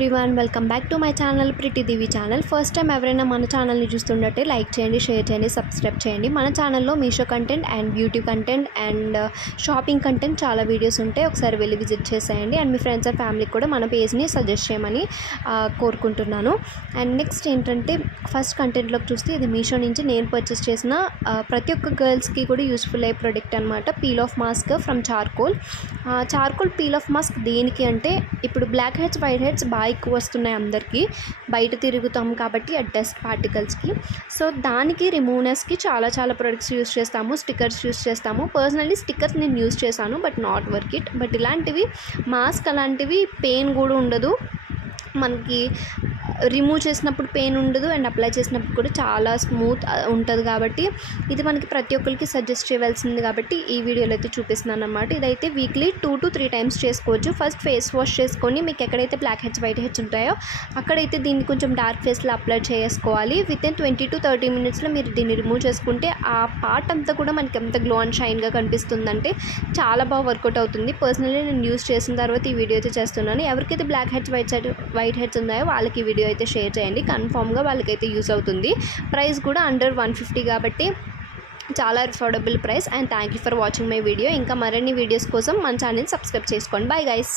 Everyone, welcome back to my channel pretty Divi channel. First time ఎవరైనా మన ఛానల్ని చూస్తుంటే లైక్ చేయండి, షేర్ చేయండి, సబ్స్క్రైబ్ చేయండి. మన ఛానల్లో Meesho content and beauty content and shopping content చాలా వీడియోస్ ఉంటాయి. ఒకసారి వెళ్ళి విజిట్ చేసేయండి. అండ్ మీ ఫ్రెండ్స్ అండ్ ఫ్యామిలీకి కూడా మన పేజ్ని సజెస్ట్ చేయమని కోరుకుంటున్నాను. అండ్ నెక్స్ట్ ఏంటంటే, ఫస్ట్ కంటెంట్లోకి చూస్తే ఇది మీషో నుంచి నేను పర్చేస్ చేసిన ప్రతి ఒక్క గర్ల్స్కి కూడా యూస్ఫుల్ అయ్యే ప్రోడక్ట్ అనమాట. Peel off mask from charcoal. Peel off mask దేనికి అంటే, ఇప్పుడు బ్లాక్ హెడ్స్ వైట్ హెడ్స్ బాగా ఎక్కువ వస్తున్నాయి అందరికీ, బయట తిరుగుతాం కాబట్టి ఆ డస్ట్ పార్టికల్స్కి. సో దానికి రిమూవ్నెస్కి చాలా ప్రొడక్ట్స్ యూస్ చేస్తాము. స్టిక్కర్స్ యూస్ చేస్తాము. పర్సనల్లీ స్టిక్కర్స్ నేను యూస్ చేశాను, but not work it. But ఇలాంటివి మాస్క్ అలాంటివి పెయిన్ కూడా ఉండదు, మనకి రిమూవ్ చేసినప్పుడు పెయిన్ ఉండదు అండ్ అప్లై చేసినప్పుడు కూడా చాలా స్మూత్ ఉంటుంది. కాబట్టి ఇది మనకి ప్రతి ఒక్కరికి సజెస్ట్ చేయవలసింది కాబట్టి ఈ వీడియోలో అయితే చూపిస్తున్నాను అనమాట. ఇదైతే వీక్లీ 2 to 3 టైమ్స్ చేసుకోవచ్చు. ఫస్ట్ ఫేస్ వాష్ చేసుకొని మీకు ఎక్కడైతే బ్లాక్ హెడ్స్ వైట్ హెడ్స్ ఉంటాయో అక్కడైతే దీన్ని కొంచెం డార్క్ ఫేస్లో అప్లై చేసుకోవాలి. వితిన్ 20 to 30 మినిట్స్లో మీరు దీన్ని రిమూవ్ చేసుకుంటే ఆ పార్ట్ అంతా కూడా మనకి ఎంత గ్లో అండ్ షైన్గా కనిపిస్తుందంటే చాలా బాగా వర్కౌట్ అవుతుంది. పర్సనల్లీ నేను యూస్ చేసిన తర్వాత ఈ వీడియో అయితే చేస్తున్నాను. ఎవరికైతే బ్లాక్ హెడ్స్ వైట్ హెడ్స్ ఉన్నాయో వాళ్ళకి ఈ వీడియో అయితే షేర్ చేయండి. కన్ఫామ్గా వాళ్ళకైతే యూస్ అవుతుంది. ప్రైస్ కూడా అండర్ 150 కాబట్టి చాలా affordable price. And thank you for watching my video. ఇంకా మరిన్ని వీడియోస్ కోసం మన ఛానల్ సబ్స్క్రైబ్ చేసుకోండి. Bye guys.